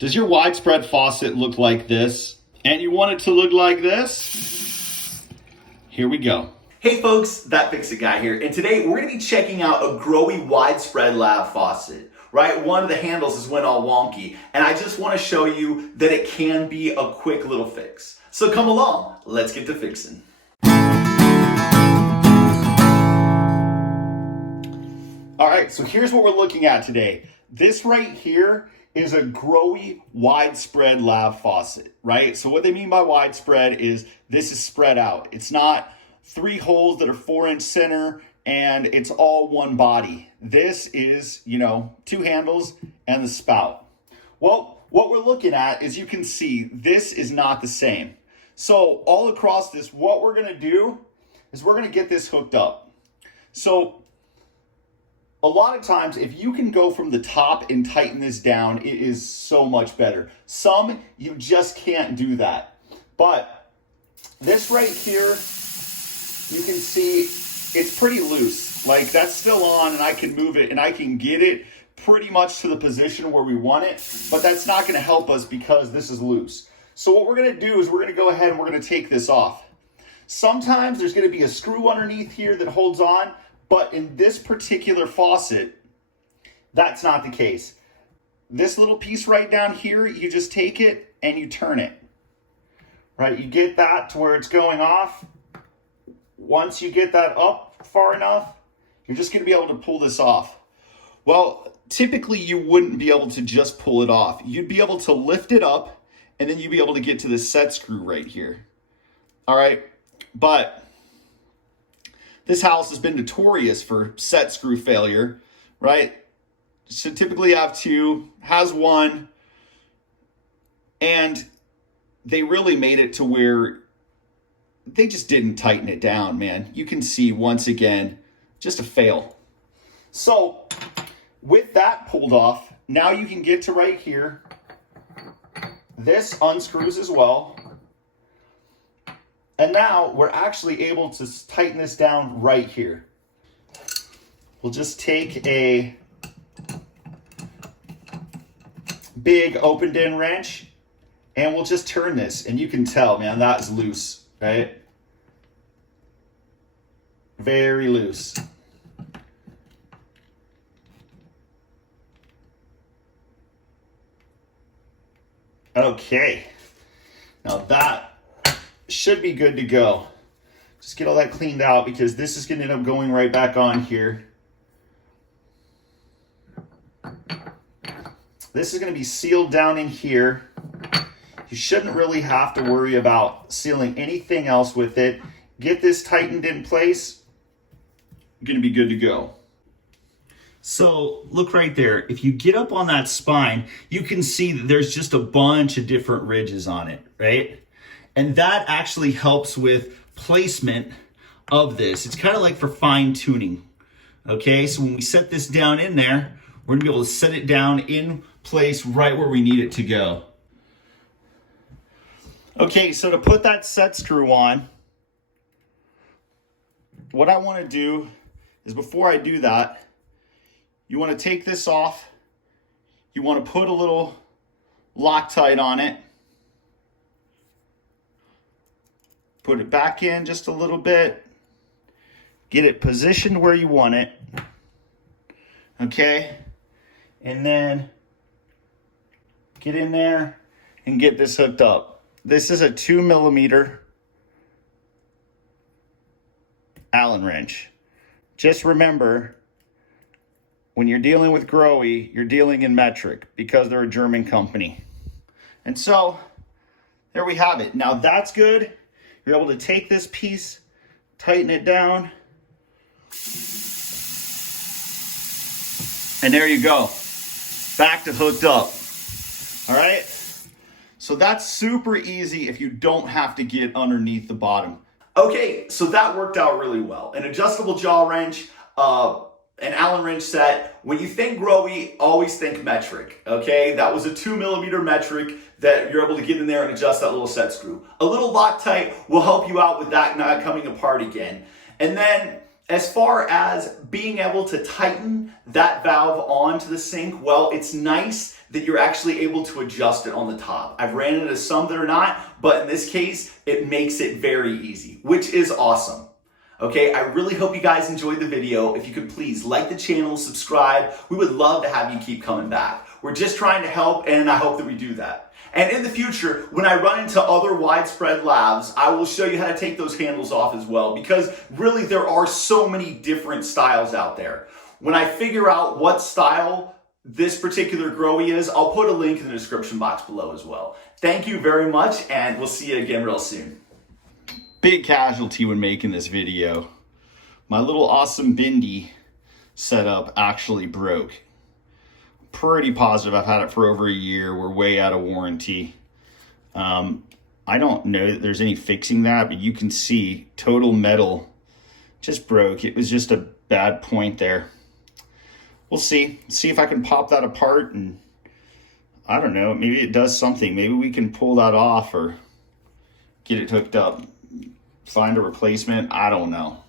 Does your widespread faucet look like this? And you want it to look like this? Here we go. Hey folks, That Fix It Guy here, and today we're going to be checking out a Grohe widespread lab faucet. Right, one of the handles is went all wonky, and I just want to show you that it can be a quick little fix. So come along, let's get to fixing. All right, so here's what we're looking at today. This right here is a Grohe widespread lab faucet, right? So what they mean by widespread is this is spread out. It's not 3 holes that are 4-inch center and it's all one body. This is, 2 handles and the spout. Well, what we're looking at is you can see this is not the same. So all across this, what we're gonna do is we're gonna get this hooked up. So a lot of times, if you can go from the top and tighten this down, it is so much better. Some, you just can't do that. But this right here, you can see it's pretty loose. Like that's still on and I can move it and I can get it pretty much to the position where we want it, but that's not gonna help us because this is loose. So what we're gonna do is we're gonna go ahead and we're gonna take this off. Sometimes there's gonna be a screw underneath here that holds on, but in this particular faucet, that's not the case. This little piece right down here, you just take it and you turn it. Right, you get that to where it's going off. Once you get that up far enough, you're just gonna be able to pull this off. Well, typically you wouldn't be able to just pull it off. You'd be able to lift it up and then you'd be able to get to this set screw right here. All right, but this house has been notorious for set screw failure, right? Should typically have 2, has 1, and they really made it to where they just didn't tighten it down, man. You can see once again, just a fail. So with that pulled off, now you can get to right here. This unscrews as well. And now we're actually able to tighten this down right here. We'll just take a big opened in wrench and we'll just turn this, and you can tell, man, that's loose, right? Very loose. Okay, now that should be good to go. Just get all that cleaned out because this is gonna end up going right back on here. This is gonna be sealed down in here. You shouldn't really have to worry about sealing anything else with it. Get this tightened in place, you're gonna be good to go. So look right there. If you get up on that spine, you can see that there's just a bunch of different ridges on it, right? And that actually helps with placement of this. It's kind of like for fine tuning. Okay, so when we set this down in there, we're gonna be able to set it down in place right where we need it to go. Okay, so to put that set screw on, what I wanna do is before I do that, you wanna take this off. You wanna put a little Loctite on it. Put it back in just a little bit. Get it positioned where you want it. Okay? And then get in there and get this hooked up. This is a 2mm Allen wrench. Just remember, when you're dealing with Grohe, you're dealing in metric because they're a German company. And so, there we have it. Now that's good. You're able to take this piece, tighten it down, and there you go. Back to hooked up. All right? So that's super easy if you don't have to get underneath the bottom. Okay, so that worked out really well. An adjustable jaw wrench, an Allen wrench set. When you think Grohe, always think metric, okay? That was a 2mm metric that you're able to get in there and adjust that little set screw. A little Loctite will help you out with that not coming apart again. And then as far as being able to tighten that valve onto the sink, well, it's nice that you're actually able to adjust it on the top. I've ran into some that are not, but in this case, it makes it very easy, which is awesome. Okay, I really hope you guys enjoyed the video. If you could please like the channel, subscribe. We would love to have you keep coming back. We're just trying to help, and I hope that we do that. And in the future, when I run into other widespread labs, I will show you how to take those handles off as well, because really there are so many different styles out there. When I figure out what style this particular Grohe is, I'll put a link in the description box below as well. Thank you very much, and we'll see you again real soon. Big casualty when making this video. My little awesome Bindi setup actually broke. Pretty positive I've had it for over a year. We're way out of warranty. I don't know that there's any fixing that, but you can see total metal just broke. It was just a bad point there. We'll see if I can pop that apart, and I don't know, maybe it does something. Maybe we can pull that off or get it hooked up, find a replacement. I don't know.